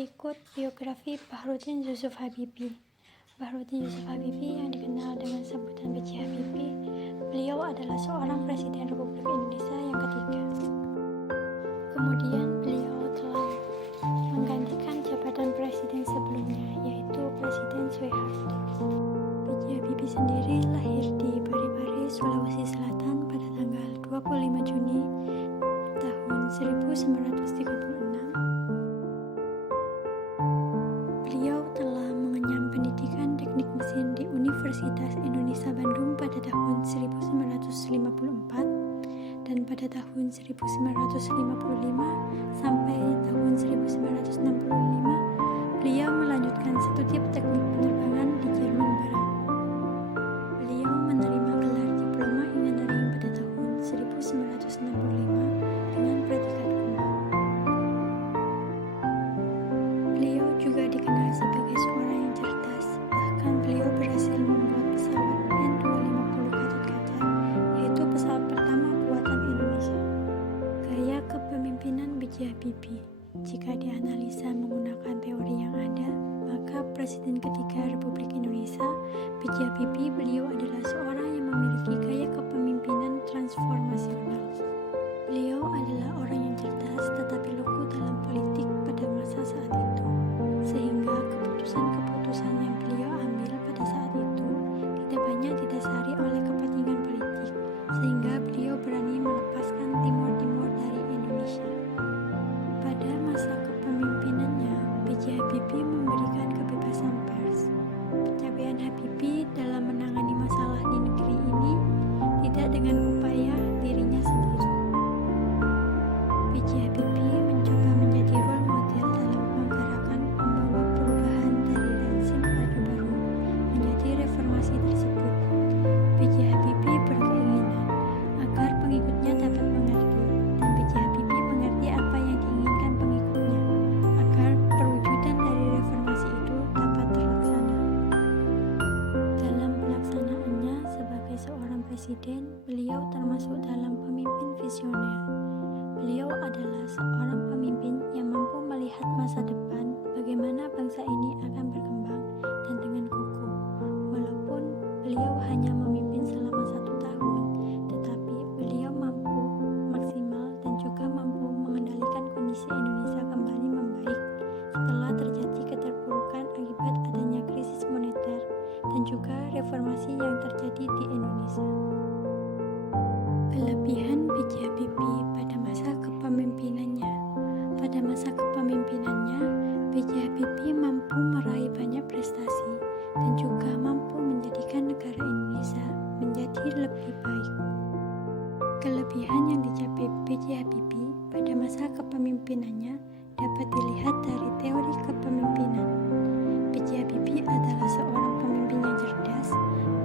Berikut biografi Bahruddin Yusuf Habibie. Bahruddin Yusuf Habibie yang dikenal dengan sebutan B.J. Habibie, beliau adalah seorang Presiden Republik Indonesia yang ketiga. Kemudian beliau telah menggantikan jabatan presiden sebelumnya, yaitu Presiden Soeharto. B.J. Habibie sendiri lahir di Parepare, Sulawesi Selatan pada tanggal 25 Juni tahun 1936. Beliau telah mengenyam pendidikan teknik mesin di Universitas Indonesia Bandung pada tahun 1954 dan pada tahun 1955 sampai tahun 1965 beliau melanjutkan studi teknik penerbangan di Jerman Barat. Beliau menerima gelar diploma engineering pada tahun 1965 dengan predikat kumlaude. Beliau juga dikenal sebagai seorang yang cerdas, bahkan beliau berhasil membuat pesawat N250 Gatot Kaca, yaitu pesawat pertama buatan Indonesia. Gaya kepemimpinan B.J. Habibie, jika dianalisa menggunakan teori yang ada, maka Presiden ketiga Republik Indonesia, B.J. Habibie, beliau adalah seorang yang memiliki gaya kepemimpinan transformasional. Beliau adalah orang yang cerdas tetapi lugu dalam politik pada masa saat itu, sehingga keputusan-keputusan yang beliau ambil pada saat itu tidak banyak didasari oleh kepentingan politik, sehingga beliau berani melepaskan Timor-Timor dari Indonesia. Pada masa kepemimpinannya, B.J. Habibie memberikan kebebasan pers. Pencapaian Habibie dalam menangani masalah di negeri ini tidak dengan upaya dirinya sendiri. B.J. Habibie mencoba menjadi role model dalam menggerakkan membawa perubahan dari rezim Orde Baru menjadi reformasi tersebut. B.J. Habibie berkeinginan agar pengikutnya dapat mengerti, dan B.J. Habibie mengerti apa yang diinginkan pengikutnya agar perwujudan dari reformasi itu dapat terlaksana. Dalam pelaksanaannya sebagai seorang presiden, beliau termasuk dalam pemimpin visioner. Beliau adalah seorang pemimpin yang mampu melihat masa depan, bagaimana bangsa ini akan berkembang dan dengan kokoh. Walaupun beliau hanya memimpin selama 1 tahun, tetapi beliau mampu maksimal dan juga mampu mengendalikan kondisi Indonesia kembali membaik setelah terjadi keterpurukan akibat adanya krisis moneter dan juga reformasi yang terjadi di Indonesia. Kelebihan B.J. Habibie pada masa kepemimpinannya. Pada masa kepemimpinannya, B.J. Habibie mampu meraih banyak prestasi dan juga mampu menjadikan negara Indonesia menjadi lebih baik. Kelebihan yang dicapai B.J. Habibie pada masa kepemimpinannya dapat dilihat dari teori kepemimpinan. B.J. Habibie adalah seorang pemimpin yang cerdas.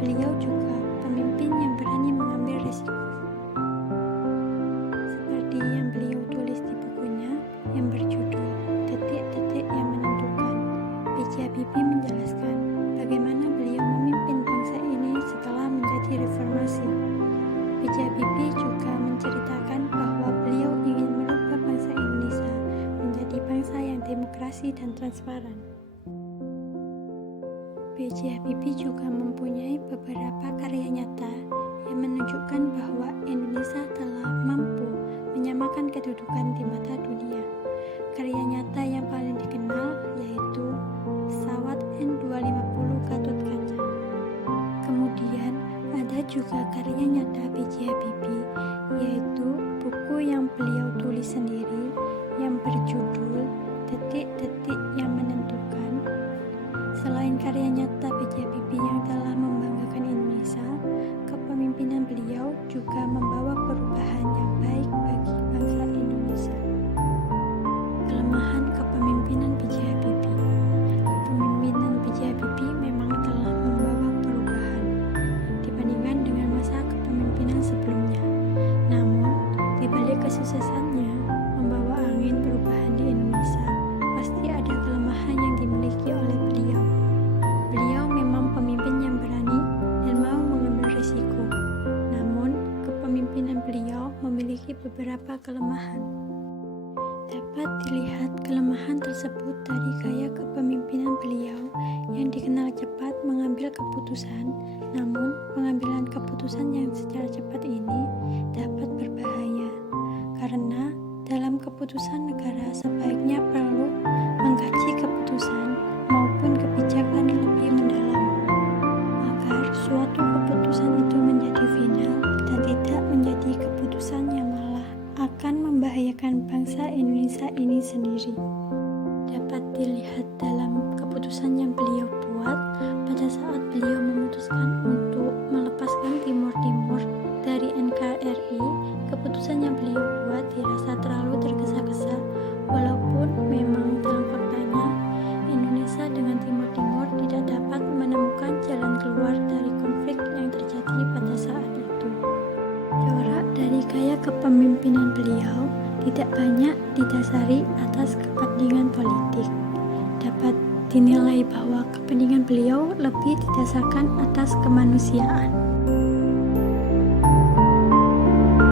Beliau juga pemimpin yang berani mengambil risiko. Seperti yang beliau tulis di bukunya yang berjudul Detik-detik yang Menentukan, B.J. Habibie menjelaskan bagaimana beliau memimpin bangsa ini setelah menjadi reformasi. B.J. Habibie juga menceritakan bahwa beliau ingin merubah bangsa Indonesia menjadi bangsa yang demokrasi dan transparan. B.J. Habibie juga mempunyai beberapa karya nyata yang menunjukkan bahwa Indonesia telah mampu menyamakan kedudukan di mata dunia. Karya nyata yang paling dikenal yaitu pesawat N250 Gatot Kaca. Kemudian ada juga karya nyata B.J. Habibie, yaitu buku yang beliau tulis sendiri yang berjudul Detik-detik yang Menentukan. Selain karya nyata B.J. Habibie yang telah membanggakan Indonesia, kepemimpinan beliau juga membawa perubahan yang baik bagi bangsa Indonesia. Kelemahan kepemimpinan B.J. Habibie. Kepemimpinan B.J. Habibie memang telah membawa perubahan dibandingkan dengan masa kepemimpinan sebelumnya. Namun, di balik kesuksesannya membawa angin perubahan di Indonesia, pasti ada kelemahan yang dimiliki oleh beliau. Beliau memang pemimpin yang berani dan mau mengambil risiko. Namun, kepemimpinan beliau memiliki beberapa kelemahan. Dapat Dapat dilihat kelemahan tersebut dari gaya kepemimpinan beliau yang dikenal cepat mengambil keputusan, namun pengambilan keputusan yang secara cepat ini dapat berbahaya, karena dalam keputusan negara sebaiknya perlu mengkaji keputusan maupun kebijakan lebih mendalam, agar suatu keputusan itu menjadi final dan tidak menjadi keputusan yang malah akan membahayakan bangsa Indonesia ini sendiri. Dapat dilihat dalam keputusan yang beliau buat pada saat beliau memutuskan untuk melepaskan Timur Timur dari NKRI. Keputusan yang beliau buat dirasa terlalu tergesa-gesa, walaupun memang dalam faktanya Indonesia dengan Timur Timur tidak dapat menemukan jalan keluar dari konflik yang terjadi pada saat itu. Corak dari gaya kepemimpinan beliau tidak banyak didasari atas kepentingan politik. Dapat dinilai bahwa kepentingan beliau lebih didasarkan atas kemanusiaan.